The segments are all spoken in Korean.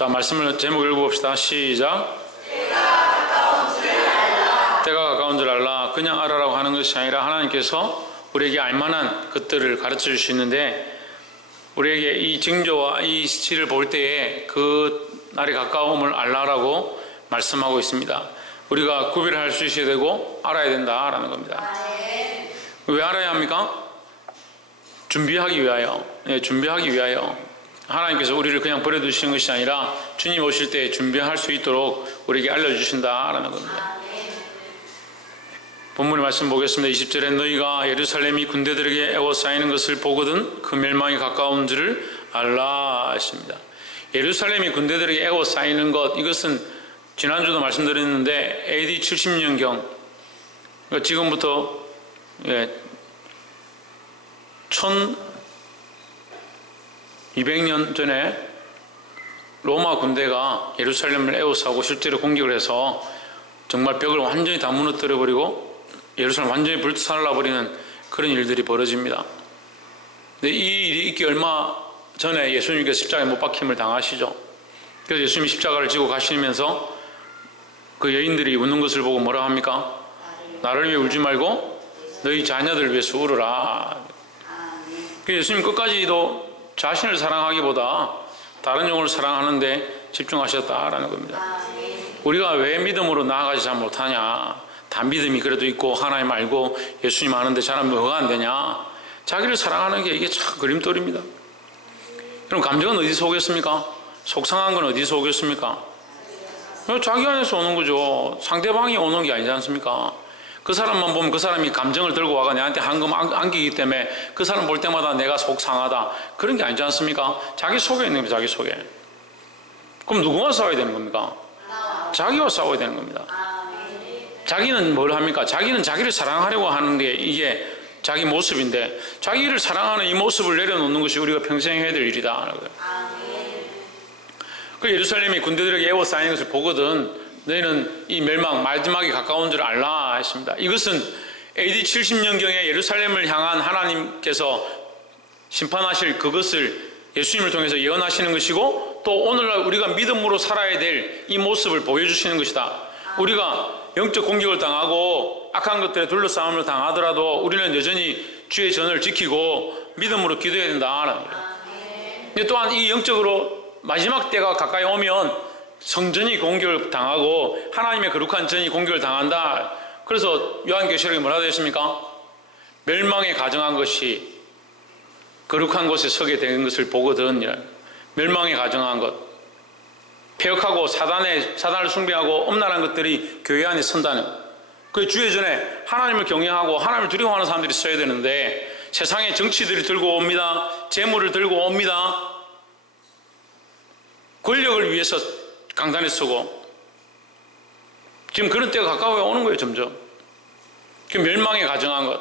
자, 말씀을 제목 읽어봅시다. 시작. 때가 가까운 줄 알라. 그냥 알아라고 하는 것이 아니라 하나님께서 우리에게 알만한 것들을 가르쳐 주시는데, 우리에게 이 징조와 이 시를 볼 때에 그 날이 가까움을 알라라고 말씀하고 있습니다. 우리가 구별할 수 있어야 되고 알아야 된다라는 겁니다. 왜 알아야 합니까? 준비하기 위하여. 준비하기 위하여. 하나님께서 우리를 그냥 버려두시는 것이 아니라 주님 오실 때 준비할 수 있도록 우리에게 알려주신다라는 겁니다. 본문의 말씀 보겠습니다. 20절에 너희가 예루살렘이 군대들에게 에워싸이는 것을 보거든 그 멸망이 가까운 줄을 알라 하십니다. 예루살렘이 군대들에게 에워싸이는 것, 이것은 지난주도 말씀드렸는데 AD 70년경, 그러니까 지금부터 1200년 전에 로마 군대가 예루살렘을 에워싸고 실제로 공격을 해서 정말 벽을 완전히 다 무너뜨려 버리고 예루살렘 완전히 불살라버리는 그런 일들이 벌어집니다. 근데 이 일이 있기 얼마 전에 예수님께서 십자가에 못 박힘을 당하시죠. 그래서 예수님이 십자가를 지고 가시면서 그 여인들이 우는 것을 보고 뭐라 합니까? 나를 위해 울지 말고 너희 자녀들을 위해서 울으라. 예수님 끝까지도 자신을 사랑하기보다 다른 영혼을 사랑하는데 집중하셨다라는 겁니다. 우리가 왜 믿음으로 나아가지 잘 못하냐? 다 믿음이 그래도 있고 하나님 알고 예수님 아는데 잘하면 뭐가 안 되냐? 자기를 사랑하는 게 이게 참 그림돌입니다. 그럼 감정은 어디서 오겠습니까? 속상한 건 어디서 오겠습니까? 자기 안에서 오는 거죠. 상대방이 오는 게 아니지 않습니까? 그 사람만 보면 그 사람이 감정을 들고 와가 내한테 한금 안기기 때문에 그 사람 볼 때마다 내가 속상하다, 그런 게 아니지 않습니까? 자기 속에 있는 거예요. 자기 속에. 그럼 누구와 싸워야 되는 겁니까? 자기와 싸워야 되는 겁니다. 자기는 뭘 합니까? 자기는 자기를 사랑하려고 하는 게 이게 자기 모습인데, 자기를 사랑하는 이 모습을 내려놓는 것이 우리가 평생 해야 될 일이다. 그 예루살렘이 군대들에게 에워싸이는 것을 보거든 너희는 이 멸망 마지막이 가까운 줄 알라 했습니다. 이것은 AD 70년경에 예루살렘을 향한 하나님께서 심판하실 그것을 예수님을 통해서 예언하시는 것이고, 또 오늘날 우리가 믿음으로 살아야 될 이 모습을 보여주시는 것이다. 우리가 영적 공격을 당하고 악한 것들에 둘러싸움을 당하더라도 우리는 여전히 주의 전을 지키고 믿음으로 기도해야 된다는 거예요. 또한 이 영적으로 마지막 때가 가까이 오면 성전이 공격을 당하고 하나님의 거룩한 전이 공격을 당한다. 그래서 요한계시록에 뭐라 되어 있습니까? 멸망에 가정한 것이 거룩한 곳에 서게 되는 것을 보거든. 멸망에 가정한 것, 폐역하고 사단을 숭배하고 엄란한 것들이 교회 안에 선다는, 그 주의 전에 하나님을 경외하고 하나님을 두려워하는 사람들이 써야 되는데 세상의 정치들이 들고 옵니다. 재물을 들고 옵니다. 권력을 위해서 강단에 서고, 지금 그런 때가 가까워 오는 거예요. 점점 그 멸망에 가정한 것,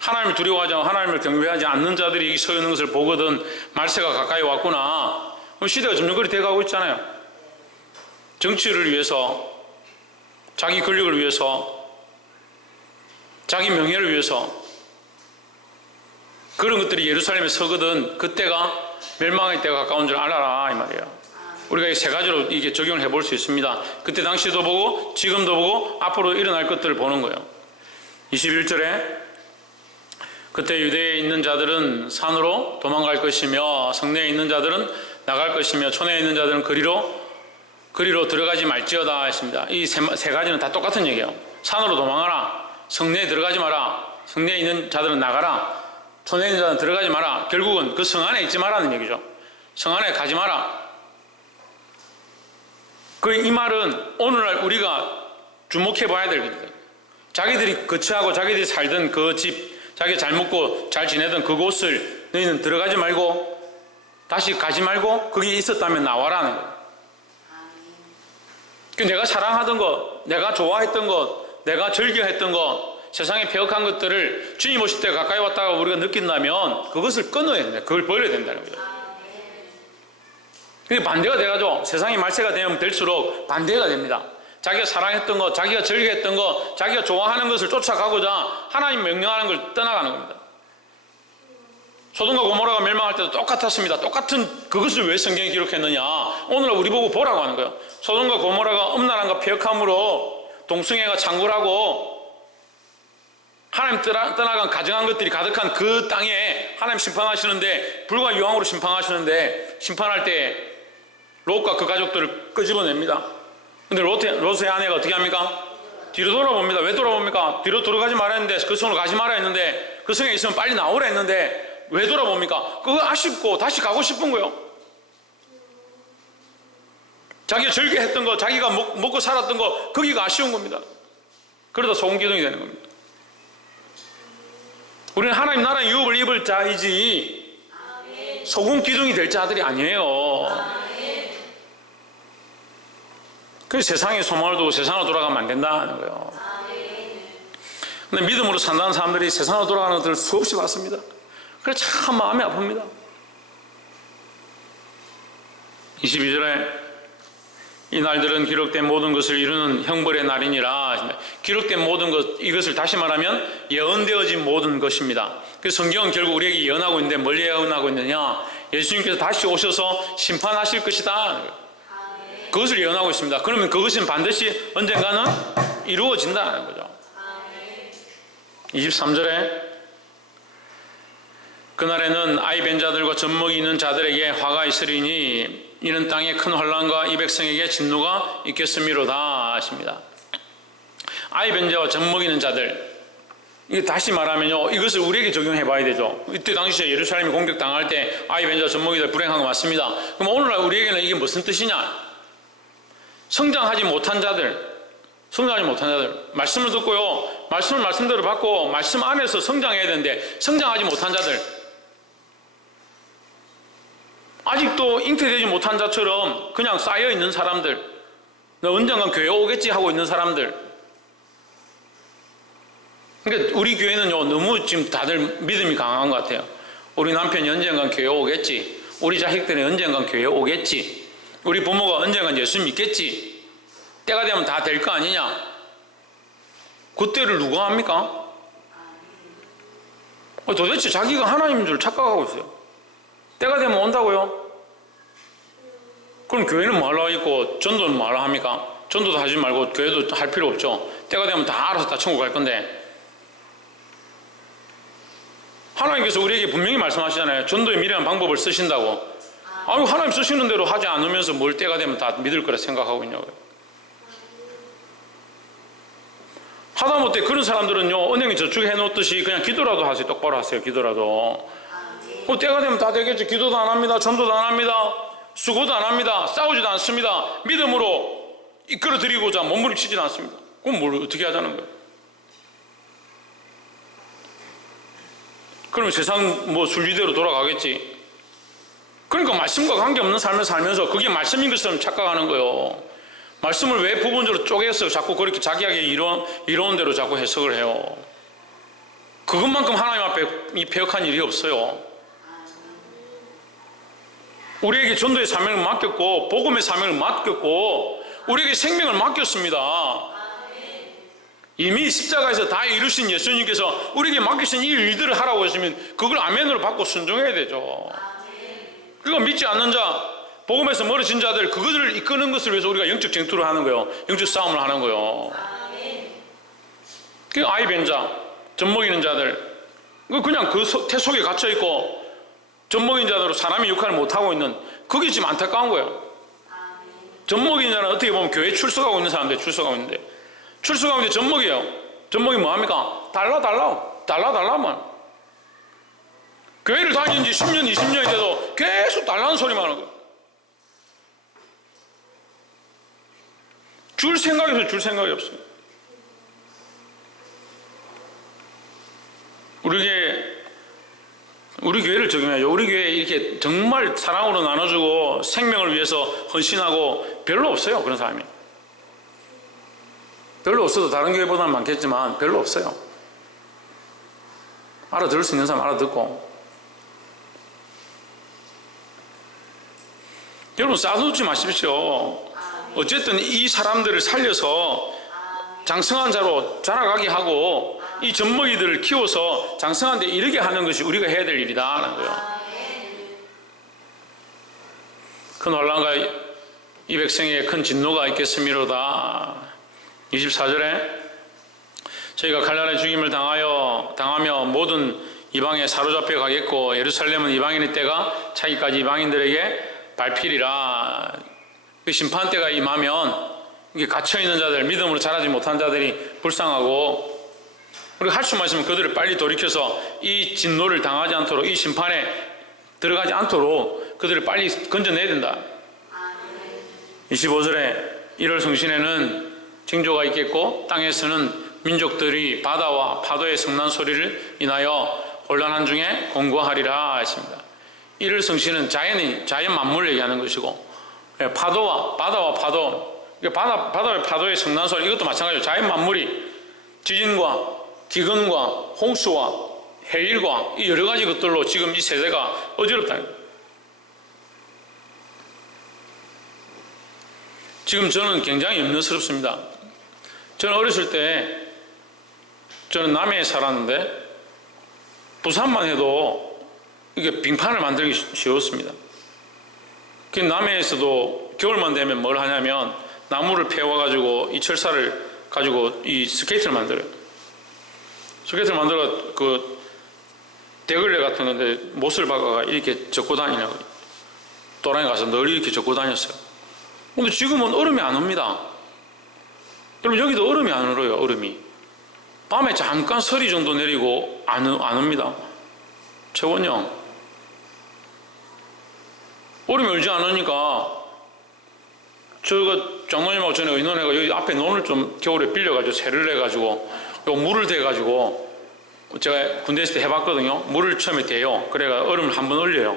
하나님을 두려워하지 않고 하나님을 경외하지 않는 자들이 서 있는 것을 보거든 말세가 가까이 왔구나. 시대가 점점 그리 돼가고 있잖아요. 정치를 위해서, 자기 권력을 위해서, 자기 명예를 위해서 그런 것들이 예루살렘에 서거든 그때가 멸망의 때가 가까운 줄 알아라 이 말이에요. 우리가 이 세 가지로 이게 적용을 해볼 수 있습니다. 그때 당시도 보고 지금도 보고 앞으로 일어날 것들을 보는 거예요. 21절에 그때 유대에 있는 자들은 산으로 도망갈 것이며 성내에 있는 자들은 나갈 것이며 촌에 있는 자들은 거리로 들어가지 말지어다 했습니다. 이 세 가지는 다 똑같은 얘기예요. 산으로 도망가라, 성내에 들어가지 마라, 성내에 있는 자들은 나가라, 촌에 있는 자들은 들어가지 마라. 결국은 그 성 안에 있지 마라는 얘기죠. 성 안에 가지 마라. 이 말은 오늘날 우리가 주목해 봐야 될 것이다. 자기들이 거처하고 자기들이 살던 그 집, 자기가 잘 먹고 잘 지내던 그곳을 너희는 들어가지 말고 다시 가지 말고 거기에 있었다면 나와라는 거예요. 내가 사랑하던 것, 내가 좋아했던 것, 내가 즐겨했던 것, 세상에 폐역한 것들을 주님 오실 때 가까이 왔다가 우리가 느낀다면 그것을 끊어야 된다. 그걸 버려야 된다는 거예요. 그게 반대가 돼가지고 세상이 말세가 되면 될수록 반대가 됩니다. 자기가 사랑했던 것, 자기가 즐겨했던 것, 자기가 좋아하는 것을 쫓아가고자 하나님 명령하는 걸 떠나가는 겁니다. 소돔과 고모라가 멸망할 때도 똑같았습니다. 똑같은 그것을 왜 성경에 기록했느냐? 오늘 우리 보고 보라고 하는 거예요. 소돔과 고모라가 음란함과 폐역함으로 동성애가 창궐하고 하나님 떠나간 가정한 것들이 가득한 그 땅에 하나님 심판하시는데, 불과 유황으로 심판하시는데, 심판할 때 롯과 그 가족들을 끄집어냅니다. 근데 롯의 아내가 어떻게 합니까? 뒤로 돌아봅니다. 왜 돌아봅니까? 뒤로 돌아가지 말아 했는데, 그 성으로 가지 마라 했는데, 그 성에 있으면 빨리 나오라 했는데 왜 돌아봅니까? 그거 아쉽고 다시 가고 싶은 거예요. 자기가 즐겨했던 거, 자기가 먹고 살았던 거, 거기가 아쉬운 겁니다. 그러다 소금기둥이 되는 겁니다. 우리는 하나님 나라의 유업을 입을 자이지 소금기둥이 될 자들이 아니에요. 그래서 세상에 소망을 두고 세상으로 돌아가면 안 된다는 거예요. 근데 믿음으로 산다는 사람들이 세상으로 돌아가는 것들을 수없이 봤습니다. 그래서 참 마음이 아픕니다. 22절에 이 날들은 기록된 모든 것을 이루는 형벌의 날이니라. 기록된 모든 것, 이것을 다시 말하면 예언되어진 모든 것입니다. 그래서 성경은 결국 우리에게 예언하고 있는데 뭘 예언하고 있느냐? 예수님께서 다시 오셔서 심판하실 것이다. 그것을 예언하고 있습니다. 그러면 그것은 반드시 언젠가는 이루어진다는 거죠. 23절에 그날에는 아이 뵌 자들과 젖먹이 있는 자들에게 화가 있으리니 이는 땅에 큰 환난과 이 백성에게 진노가 있겠음이로다 하십니다. 아이 뵌 자와 젖먹이 있는 자들, 이게 다시 말하면요, 이것을 우리에게 적용해 봐야 되죠. 이때 당시에 예루살렘이 공격당할 때 아이 뵌 자와 젖먹이들 불행한 거 맞습니다. 그럼 오늘날 우리에게는 이게 무슨 뜻이냐? 성장하지 못한 자들, 말씀을 듣고요, 말씀을 말씀대로 받고 말씀 안에서 성장해야 되는데 성장하지 못한 자들, 아직도 잉태되지 못한 자처럼 그냥 쌓여있는 사람들, 언젠간 교회 오겠지 하고 있는 사람들. 그러니까 우리 교회는요, 너무 지금 다들 믿음이 강한 것 같아요. 우리 남편이 언젠간 교회 오겠지, 우리 자식들이 언젠간 교회 오겠지, 우리 부모가 언젠간 예수 믿겠지, 때가 되면 다 될 거 아니냐. 그때를 누가 합니까? 도대체 자기가 하나님인 줄 착각하고 있어요. 때가 되면 온다고요? 그럼 교회는 말로 있고 전도는 말로 합니까? 전도도 하지 말고 교회도 할 필요 없죠. 때가 되면 다 알아서 다 천국 갈 건데. 하나님께서 우리에게 분명히 말씀하시잖아요. 전도의 미래한 방법을 쓰신다고. 아유, 하나님 쓰시는 대로 하지 않으면서 뭘 때가 되면 다 믿을 거라 생각하고 있냐고요. 하다못해 그런 사람들은요, 은행에 저축해 놓듯이 그냥 기도라도 하세요. 똑바로 하세요. 기도라도. 때가 되면 다 되겠지. 기도도 안 합니다. 전도도 안 합니다. 수고도 안 합니다. 싸우지도 않습니다. 믿음으로 이끌어 드리고자 몸부림치지도 않습니다. 그럼 뭘 어떻게 하자는 거예요? 그럼 세상 뭐 순리대로 돌아가겠지. 그러니까 말씀과 관계없는 삶을 살면서 그게 말씀인 것처럼 착각하는 거예요. 말씀을 왜 부분적으로 쪼개서 자꾸 그렇게 자기에게 이로운 대로 자꾸 해석을 해요. 그것만큼 하나님 앞에 이 폐역한 일이 없어요. 우리에게 전도의 사명을 맡겼고 복음의 사명을 맡겼고 우리에게 생명을 맡겼습니다. 이미 십자가에서 다 이루신 예수님께서 우리에게 맡기신 이 일들을 하라고 했으면 그걸 아멘으로 받고 순종해야 되죠. 그거 믿지 않는 자, 복음에서 멀어진 자들, 그것을 이끄는 것을 위해서 우리가 영적 쟁투를 하는 거예요. 영적 싸움을 하는 거예요. 그 아이 뵌 자, 젖먹이는 자들, 그냥 그 태 속에 갇혀 있고 젖먹이는 자들로 사람이 역할을 못 하고 있는, 그게 지금 안타까운 거예요. 젖먹이는 자는 어떻게 보면 교회에 출석하고 있는 사람들, 출석하고 있는데 출석하고 있는데 젖먹이에요. 젖먹이 뭐 합니까? 달라만. 교회를 다닌 지 10년, 20년이 돼도 계속 달라는 소리만 하는 거예요. 줄 생각이 없어요. 우리 교회를 적용해요. 우리 교회에 이렇게 정말 사랑으로 나눠주고 생명을 위해서 헌신하고 별로 없어요. 그런 사람이. 별로 없어도 다른 교회보다는 많겠지만 별로 없어요. 알아들을 수 있는 사람 알아듣고. 여러분, 싸우지 마십시오. 어쨌든 이 사람들을 살려서 장성한 자로 자라가게 하고 이 젖먹이들을 키워서 장성한 데 이르게 하는 것이 우리가 해야 될 일이다 하는 거예요. 큰 환난과 이 백성에게 큰 진노가 있겠음이로다. 24절에 저희가 칼날의 죽임을 당하며 모든 이방에 사로잡혀 가겠고 예루살렘은 이방인의 때가 차기까지 이방인들에게 밟히리라. 그 심판 때가 임하면 이게 갇혀있는 자들, 믿음으로 자라지 못한 자들이 불쌍하고 우리가 할 수만 있으면 그들을 빨리 돌이켜서 이 진노를 당하지 않도록, 이 심판에 들어가지 않도록 그들을 빨리 건져내야 된다. 25절에 1월 성신에는 징조가 있겠고 땅에서는 민족들이 바다와 파도의 성난 소리를 인하여 혼란한 중에 공고하리라 했습니다. 1월 성신은 자연 만물을 얘기하는 것이고 바다와 파도, 바다와 파도의 성난 소리, 이것도 마찬가지로 자연 만물이 지진과 기근과 홍수와 해일과 이 여러 가지 것들로 지금 이 세대가 어지럽다. 지금 저는 굉장히 염려스럽습니다. 저는 어렸을 때 저는 남해에 살았는데 부산만 해도 이게 빙판을 만들기 쉬웠습니다. 그 남해에서도 겨울만 되면 뭘 하냐면 나무를 패워가지고 이 철사를 가지고 이 스케이트를 만들어요. 스케이트를 만들어 그 대걸레 같은 건데 못을 박아가 이렇게 젓고 다니냐고. 또랑에 가서 늘 이렇게 젓고 다녔어요. 근데 지금은 얼음이 안 옵니다. 여러분 여기도 얼음이 안 얼어요. 얼음이 밤에 잠깐 서리 정도 내리고 안 옵니다. 최원영 얼음이 얼지 않으니까 저가 장로님하고 전에 의논해가 여기 앞에 논을 좀 겨울에 빌려가지고 새를 내가지고 요 물을 대가지고 제가 군대 있을 때 해봤거든요. 물을 처음에 대요. 그래가 얼음을 한번 얼려요.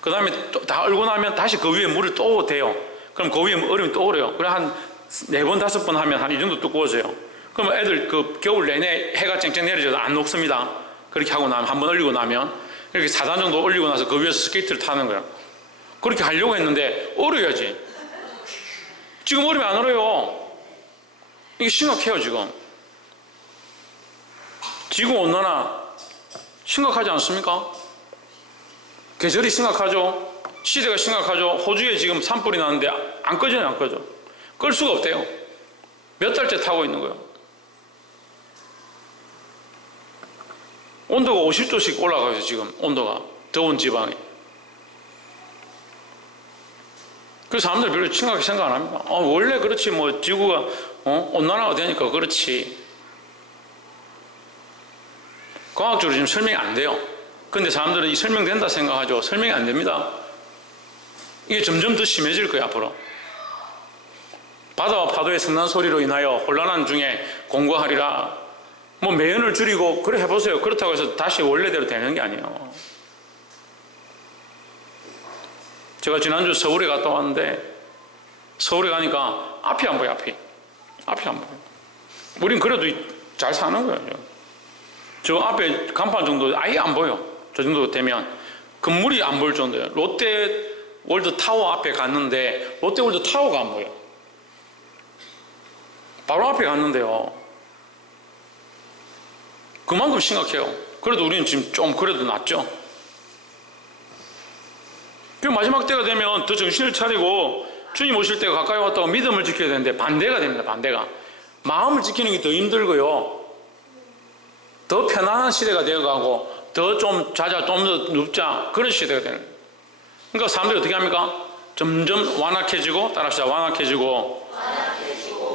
그 다음에 다 얼고 나면 다시 그 위에 물을 또 대요. 그럼 그 위에 얼음이 또 얼어요. 그래 한 4번 5번 하면 한 이 정도 두꺼워져요. 그럼 애들 그 겨울 내내 해가 쨍쨍 내려져도 안 녹습니다. 그렇게 하고 나면 한번 얼리고 나면 이렇게 4단 정도 얼리고 나서 그 위에서 스케이트를 타는 거예요. 그렇게 하려고 했는데 얼어야지. 지금 얼음이 안 얼어요. 이게 심각해요. 지금 온난화 심각하지 않습니까? 계절이 심각하죠. 시대가 심각하죠. 호주에 지금 산불이 나는데 안 꺼져요. 안 꺼져. 끌 수가 없대요. 몇 달째 타고 있는 거예요. 온도가 50도씩 올라가요. 지금 온도가 더운 지방에. 그래서 사람들이 별로 심각하게 생각 안 합니다. 원래 그렇지 뭐 지구가 온난화가 되니까 그렇지. 과학적으로 지금 설명이 안 돼요. 근데 사람들은 이 설명된다 생각하죠. 설명이 안 됩니다. 이게 점점 더 심해질 거예요. 앞으로 바다와 파도의 성난 소리로 인하여 혼란한 중에 공고하리라. 뭐 매연을 줄이고 그래 해보세요. 그렇다고 해서 다시 원래대로 되는 게 아니에요. 제가 지난주 서울에 갔다 왔는데 서울에 가니까 앞이 안 보여. 앞이 안 보여. 우린 그래도 잘 사는 거예요. 저 앞에 간판 정도 아예 안 보여. 저 정도 되면 건물이 안 보일 정도예요. 롯데월드 타워 앞에 갔는데 롯데월드 타워가 안 보여. 바로 앞에 갔는데요. 그만큼 심각해요. 그래도 우리는 지금 좀 그래도 낫죠. 그 마지막 때가 되면 더 정신을 차리고 주님 오실 때가 가까이 왔다고 믿음을 지켜야 되는데 반대가 됩니다. 반대가. 마음을 지키는 게 더 힘들고요. 더 편안한 시대가 되어가고 더 좀 자자 좀 더 눕자 그런 시대가 되는 거예요. 그러니까 사람들이 어떻게 합니까? 점점 완악해지고 따라합시다. 완악해지고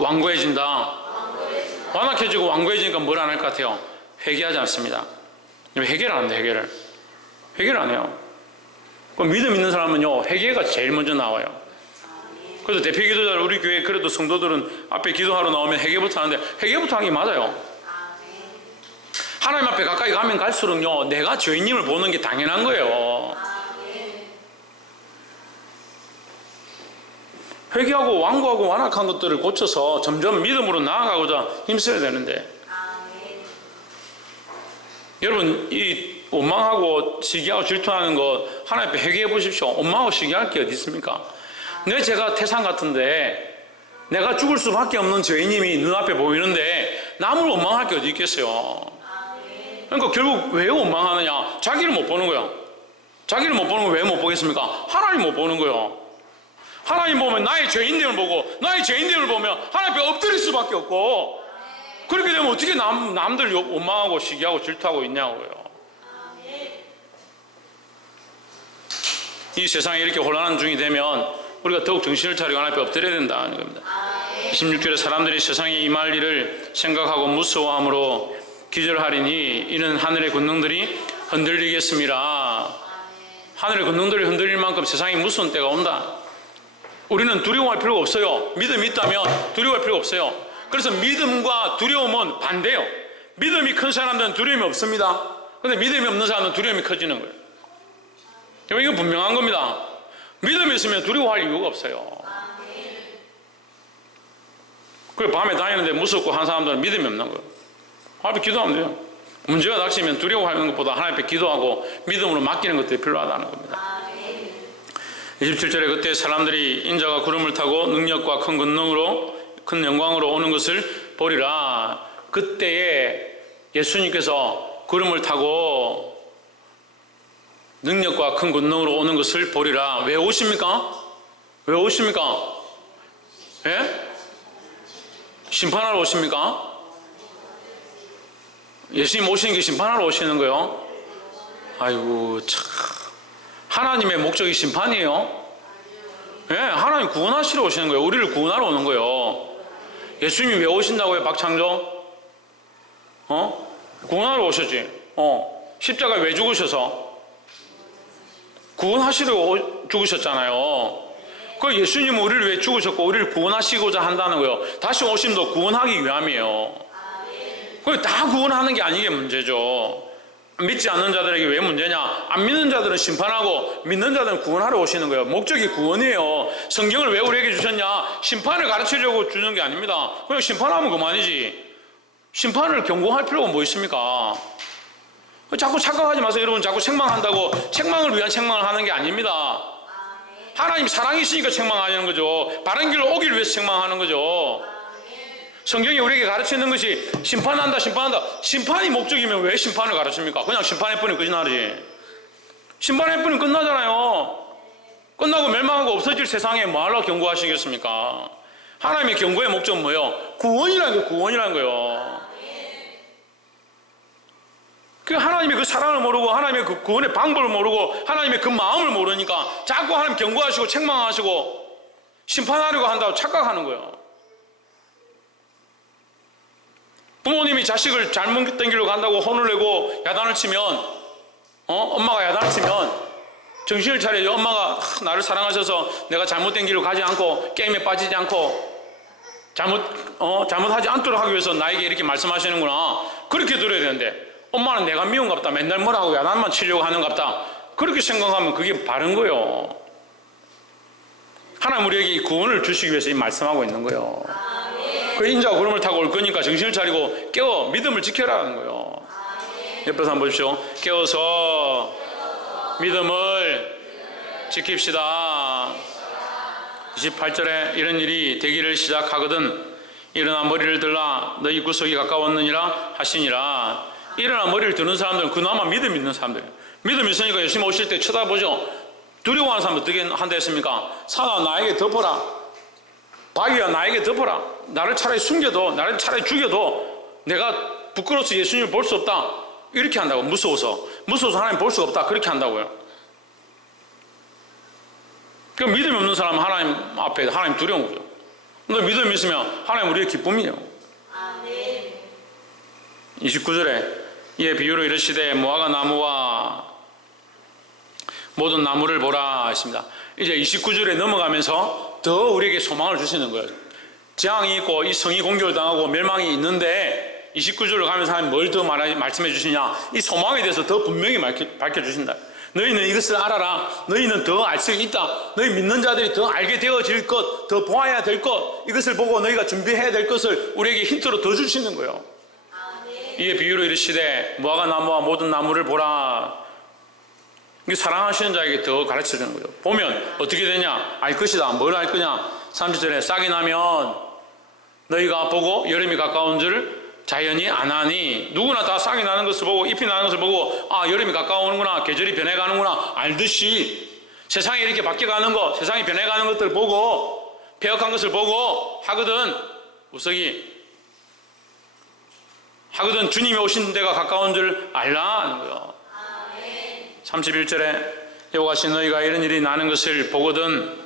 완고해진다. 완악해지고 완고해지니까 뭘 안 할 것 같아요? 회개하지 않습니다. 회개를 안 합니다. 회개를 안 해요. 그럼 믿음 있는 사람은요 회개가 제일 먼저 나와요. 그래서 대표 기도자를 우리 교회 그래도 성도들은 앞에 기도하러 나오면 회개부터 하는데 회개부터 하는 게 맞아요. 하나님 앞에 가까이 가면 갈수록요 내가 죄인임을 보는 게 당연한 거예요. 회개하고 완고하고 완악한 것들을 고쳐서 점점 믿음으로 나아가고자 힘써야 되는데 여러분 이 원망하고 시기하고 질투하는 거 하나님 앞에 회개해 보십시오. 원망하고 시기할 게 어디 있습니까? 왜 제가 태산 같은데 내가 죽을 수밖에 없는 죄인님이 눈앞에 보이는데 남을 원망할 게 어디 있겠어요. 그러니까 결국 왜 원망하느냐? 자기를 못 보는 거야. 자기를 못 보는 거 왜 못 보겠습니까? 하나님 못 보는 거예요. 하나님 보면 나의 죄인됨을 보고, 나의 죄인됨을 보면 하나님 앞에 엎드릴 수밖에 없고, 그렇게 되면 어떻게 남들 원망하고 시기하고 질투하고 있냐고요. 이 세상에 이렇게 혼란한 중이 되면 우리가 더욱 정신을 차리고 하나님 앞에 엎드려야 된다는 겁니다. 16절에 사람들이 세상에 임할 일을 생각하고 무서워함으로 기절하리니 이는 하늘의 권능들이 흔들리겠습니다. 하늘의 권능들이 흔들릴 만큼 세상이 무서운 때가 온다. 우리는 두려워할 필요가 없어요. 믿음이 있다면 두려워할 필요가 없어요. 그래서 믿음과 두려움은 반대예요. 믿음이 큰 사람들은 두려움이 없습니다. 그런데 믿음이 없는 사람은 두려움이 커지는 거예요. 이건 분명한 겁니다. 믿음이 있으면 두려워할 이유가 없어요. 그래 밤에 다니는데 무섭고 한 사람들은 믿음이 없는 거예요. 하나님 앞에 기도하면 돼요. 문제가 닥치면 두려워하는 것보다 하나님 앞에 기도하고 믿음으로 맡기는 것들이 필요하다는 겁니다. 27절에 그때 사람들이 인자가 구름을 타고 능력과 큰 권능으로 큰 영광으로 오는 것을 보리라. 그때에 예수님께서 구름을 타고 능력과 큰 권능으로 오는 것을 보리라. 왜 오십니까? 왜 오십니까? 예? 심판하러 오십니까? 예수님 오시는 게 심판하러 오시는 거예요? 아이고 참, 하나님의 목적이 심판이에요? 예, 하나님 구원하시러 오시는 거예요. 우리를 구원하러 오는 거예요. 예수님이 왜 오신다고요, 박창조? 구원하러 오셨지. 십자가에 왜 죽으셔서? 구원하시려고 죽으셨잖아요. 그 예수님은 우리를 왜 죽으셨고 우리를 구원하시고자 한다는 거예요. 다시 오심도 구원하기 위함이에요. 그게 다 구원하는 게 아니게 문제죠. 믿지 않는 자들에게 왜 문제냐? 안 믿는 자들은 심판하고 믿는 자들은 구원하러 오시는 거예요. 목적이 구원이에요. 성경을 왜 우리에게 주셨냐? 심판을 가르치려고 주는 게 아닙니다. 그냥 심판하면 그만이지. 심판을 경고할 필요가 뭐 있습니까? 자꾸 착각하지 마세요. 여러분 자꾸 책망한다고 책망을 위한 책망을 하는 게 아닙니다. 하나님 사랑이시니까 책망하는 거죠. 바른 길로 오기를 위해서 책망하는 거죠. 성경이 우리에게 가르치는 것이 심판한다. 심판이 목적이면 왜 심판을 가르칩니까? 그냥 심판해버리면 끝나지. 심판해버리면 끝나잖아요. 끝나고 멸망하고 없어질 세상에 뭐하러 경고하시겠습니까? 하나님의 경고의 목적은 뭐예요? 구원이라는 거예요. 하나님의 그 사랑을 모르고 하나님의 그 구원의 방법을 모르고 하나님의 그 마음을 모르니까 자꾸 하나님 경고하시고 책망하시고 심판하려고 한다고 착각하는 거예요. 부모님이 자식을 잘못된 길로 간다고 혼을 내고 야단을 치면 엄마가 야단을 치면 정신을 차려요. 엄마가 나를 사랑하셔서 내가 잘못된 길로 가지 않고 게임에 빠지지 않고 잘못하지 않도록 하기 위해서 나에게 이렇게 말씀하시는구나. 그렇게 들어야 되는데 엄마는 내가 미운갑다. 맨날 뭐라고 야단만 치려고 하는갑다. 그렇게 생각하면 그게 바른 거예요. 하나님 우리에게 이 구원을 주시기 위해서 이 말씀하고 있는 거예요. 그 인자가 구름을 타고 올 거니까 정신을 차리고 깨워 믿음을 지켜라는 거예요. 옆에서 한번 보십시오. 깨워서 믿음을 지킵시다. 28절에 이런 일이 되기를 시작하거든 일어나 머리를 들라 너희 구속이 가까웠느니라 하시니라. 일어나 머리를 드는 사람들은 그나마 믿음 있는 사람들이에요. 믿음 있으니까 예수님 오실 때 쳐다보죠. 두려워하는 사람은 어떻게 한다 했습니까? 산아 나에게 덮어라. 바위야 나에게 덮어라. 나를 차라리 숨겨도 나를 차라리 죽여도 내가 부끄러워서 예수님을 볼 수 없다. 이렇게 한다고. 무서워서 하나님 볼 수가 없다. 그렇게 한다고요. 그 믿음이 없는 사람은 하나님 앞에 하나님 두려운 거죠. 근데 믿음이 있으면 하나님 우리의 기쁨이에요. 29절에 이에 비유로 이르시되 무화과 나무와 모든 나무를 보라 했습니다. 이제 29절에 넘어가면서 더 우리에게 소망을 주시는 거예요. 재앙이 있고 이 성이 공격을 당하고 멸망이 있는데 29절로 가면서 하나님 뭘 더 말씀해 주시냐? 이 소망에 대해서 더 분명히 밝혀주신다. 너희는 이것을 알아라. 너희는 더 알 수 있다. 너희 믿는 자들이 더 알게 되어질 것, 더 보아야 될 것, 이것을 보고 너희가 준비해야 될 것을 우리에게 힌트로 더 주시는 거예요. 이에 비유로 이르시되 무화과 나무와 모든 나무를 보라. 이게 사랑하시는 자에게 더 가르쳐 주는 거예요. 보면 어떻게 되냐? 알 것이다. 뭘 알 거냐? 30절에 싹이 나면 너희가 보고 여름이 가까운 줄 자연이 아나니. 누구나 다 싹이 나는 것을 보고 잎이 나는 것을 보고 여름이 가까우는구나, 계절이 변해가는구나 알듯이 세상이 이렇게 바뀌어가는 것, 세상이 변해가는 것들을 보고 폐역한 것을 보고 하거든. 우석이 하거든 주님이 오신 데가 가까운 줄 알라 하는 거예요. 31절에 여호와 같이 너희가 이런 일이 나는 것을 보거든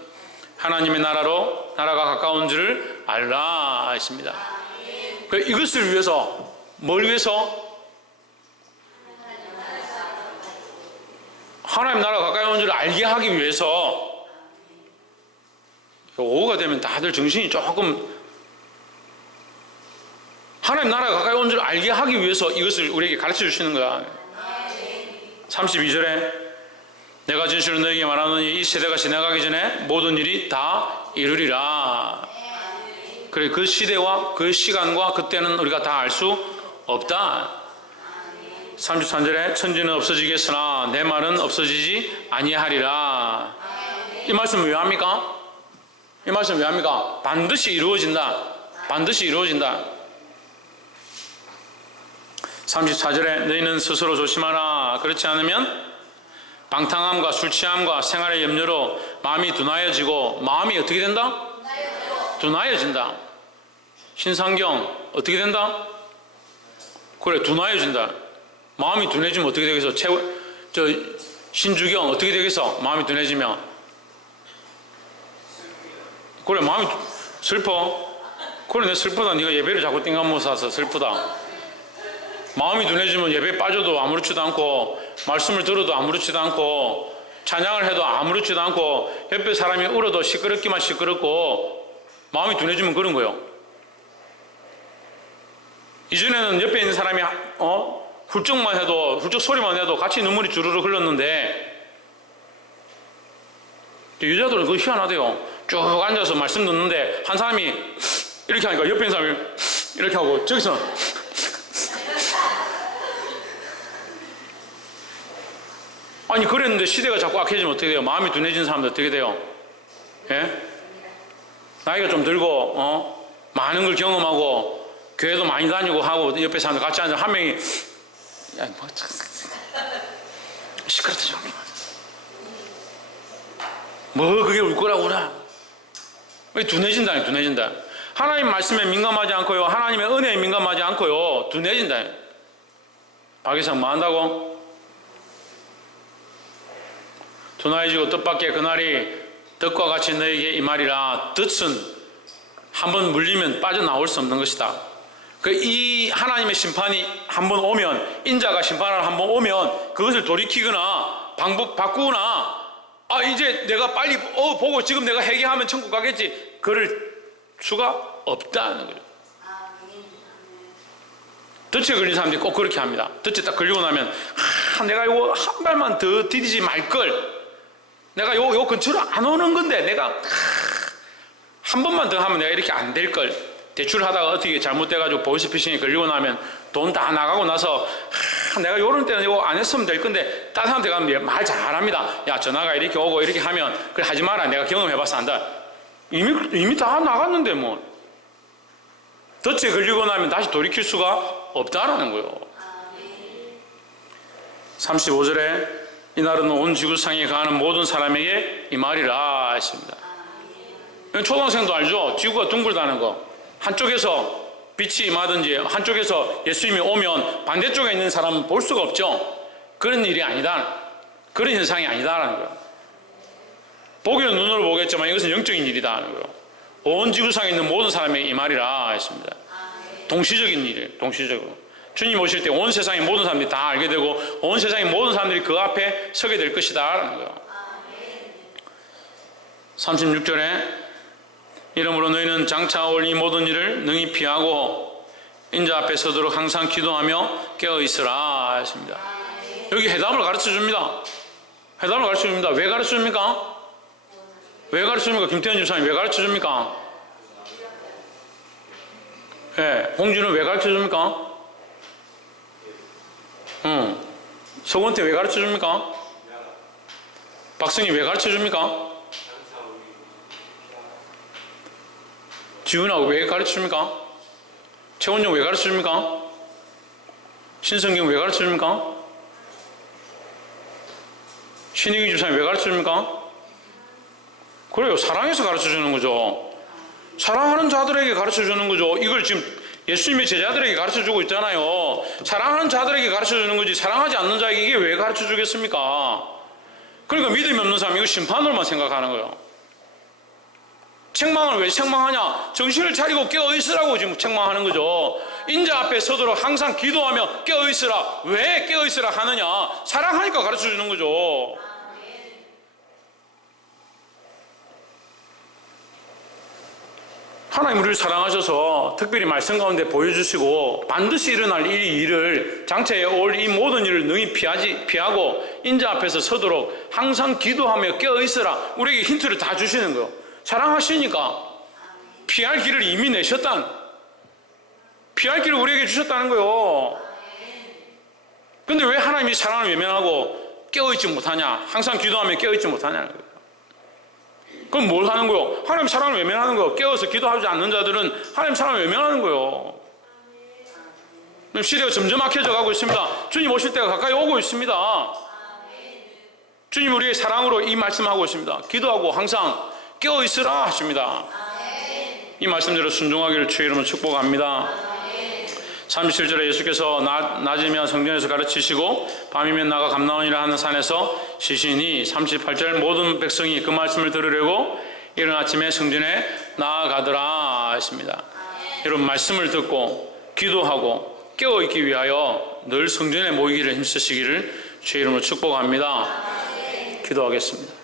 하나님의 나라가 가까운 줄 알라 했습니다. 이것을 위해서, 뭘 위해서? 하나님 나라가 가까이 온 줄 알게 하기 위해서. 오후가 되면 다들 정신이 조금, 하나님 나라가 가까이 온 줄 알게 하기 위해서 이것을 우리에게 가르쳐 주시는 거야. 32절에 내가 진실로 너에게 말하노니 이 세대가 지나가기 전에 모든 일이 다 이루리라. 그래, 그 시대와 그 시간과 그때는 우리가 다 알 수 없다. 33절에 천지는 없어지겠으나 내 말은 없어지지 아니하리라. 이 말씀 왜 합니까? 이 말씀 왜 합니까? 반드시 이루어진다. 반드시 이루어진다. 34절에 너희는 스스로 조심하라. 그렇지 않으면 방탕함과 술 취함과 생활의 염려로 마음이 둔하여지고. 마음이 어떻게 된다? 둔하여진다. 신상경 어떻게 된다? 그래, 둔하여진다. 마음이 둔해지면 어떻게 되겠어? 신주경 어떻게 되겠어? 마음이 둔해지면. 그래, 마음이 슬퍼. 그래, 내 슬프다. 네가 예배를 자꾸 띵감 못 사서 슬프다. 마음이 둔해지면 예배 빠져도 아무렇지도 않고, 말씀을 들어도 아무렇지도 않고, 찬양을 해도 아무렇지도 않고, 옆에 사람이 울어도 시끄럽기만 시끄럽고, 마음이 둔해지면 그런 거예요. 이전에는 옆에 있는 사람이 훌쩍만 해도, 훌쩍 소리만 해도 같이 눈물이 주르르 흘렀는데, 여자들은 그거 희한하대요. 쭉 앉아서 말씀 듣는데 한 사람이 이렇게 하니까 옆에 있는 사람이 이렇게 하고 저기서 아니, 그랬는데 시대가 자꾸 악해지면 어떻게 돼요? 마음이 둔해진 사람들 어떻게 돼요? 예? 나이가 좀 들고 많은 걸 경험하고 교회도 많이 다니고 하고 옆에 사람들 같이 앉아 한 명이 야, 뭐 시끄럽다 좀. 뭐 그게 울 거라고 그래? 둔해진다. 둔해진다. 하나님 말씀에 민감하지 않고요, 하나님의 은혜에 민감하지 않고요, 둔해진다. 박이상 뭐 한다고? 둔하여지고 뜻밖의 그날이 덫과 같이 너에게 이 말이라. 덫은 한번 물리면 빠져나올 수 없는 것이다. 이 하나님의 심판이 한번 오면, 인자가 심판하러 한번 오면 그것을 돌이키거나 방법 바꾸거나 이제 내가 빨리 보고 지금 내가 회개하면 천국 가겠지, 그럴 수가 없다는 거죠. 덫에 걸린 사람들이 꼭 그렇게 합니다. 덫에 딱 걸리고 나면 내가 이거 한 발만 더 디디지 말걸, 내가 요 근처로 안 오는 건데 내가 한 번만 더 하면 내가 이렇게 안 될걸, 대출하다가 어떻게 잘못돼가지고 보이스피싱에 걸리고 나면 돈 다 나가고 나서 내가 요런 때는 이거 안 했으면 될 건데, 다른 사람한테 가면 말 잘합니다. 야, 전화가 이렇게 오고 이렇게 하면 그래 하지 마라, 내가 경험해봐서 안다. 이미 다 나갔는데 뭐. 덫에 걸리고 나면 다시 돌이킬 수가 없다라는 거예요. 35절에 이날은 온 지구상에 가는 모든 사람에게 이 말이라 했습니다. 초등학생도 알죠? 지구가 둥글다는 거. 한쪽에서 빛이 임하든지 한쪽에서 예수님이 오면 반대쪽에 있는 사람은 볼 수가 없죠. 그런 일이 아니다, 그런 현상이 아니다라는 거예요. 보기는 눈으로 보겠지만 이것은 영적인 일이다 하는 거예요. 온 지구상에 있는 모든 사람에게 이 말이라 했습니다. 동시적인 일이에요. 동시적으로 주님 오실 때 온 세상의 모든 사람들이 다 알게 되고 온 세상의 모든 사람들이 그 앞에 서게 될 것이다 라는 거예요. 36절에 이러므로 너희는 장차 올 이 모든 일을 능히 피하고 인자 앞에 서도록 항상 기도하며 깨어 있으라 했습니다. 여기 해답을 가르쳐 줍니다. 해답을 가르쳐 줍니다. 왜 가르쳐 줍니까? 왜 가르쳐 줍니까? 김태현 집사님 왜 가르쳐 줍니까? 예, 홍준은 왜 가르쳐 줍니까? 서건태 왜 가르쳐 줍니까? 박승희 왜 가르쳐 줍니까? 지훈아 왜 가르쳐줍니까? 최원영 왜 가르쳐줍니까? 신성경 왜 가르쳐줍니까? 신익희 집사님 왜 가르쳐줍니까? 그래요. 사랑해서 가르쳐주는 거죠. 사랑하는 자들에게 가르쳐주는 거죠. 이걸 지금 예수님의 제자들에게 가르쳐주고 있잖아요. 사랑하는 자들에게 가르쳐주는 거지 사랑하지 않는 자에게 이게 왜 가르쳐주겠습니까? 그러니까 믿음이 없는 사람이 이거 심판으로만 생각하는 거예요. 책망을 왜 책망하냐? 정신을 차리고 깨어있으라고 지금 책망하는 거죠. 인자 앞에 서도록 항상 기도하며 깨어있으라. 왜 깨어있으라 하느냐? 사랑하니까 가르쳐주는 거죠. 하나님 우리를 사랑하셔서 특별히 말씀 가운데 보여주시고 반드시 일어날 이 일을 장차에 올 이 모든 일을 능히 피하고 인자 앞에서 서도록 항상 기도하며 깨어있으라. 우리에게 힌트를 다 주시는 거예요. 사랑하시니까 피할 길을 이미 내셨다는, 피할 길을 우리에게 주셨다는 거예요. 근데 왜 하나님이 사랑을 외면하고 깨어있지 못하냐? 항상 기도하며 깨어있지 못하냐는 거예요. 그럼 뭘 하는 거예요? 하나님 사랑을 외면하는 거예요. 깨어서 기도하지 않는 자들은 하나님 사랑을 외면하는 거예요. 시대가 점점 악해져 가고 있습니다. 주님 오실 때가 가까이 오고 있습니다. 주님 우리의 사랑으로 이 말씀하고 있습니다. 기도하고 항상 깨어있으라 하십니다. 이 말씀대로 순종하기를 주의 이름으로 축복합니다. 37절에 예수께서 낮이면 성전에서 가르치시고 밤이면 나가 감나원이라 하는 산에서 쉬시니 38절 모든 백성이 그 말씀을 들으려고 이른 아침에 성전에 나아가더라 했습니다. 여러분 말씀을 듣고 기도하고 깨어있기 위하여 늘 성전에 모이기를 힘쓰시기를 주의 이름으로 축복합니다. 기도하겠습니다.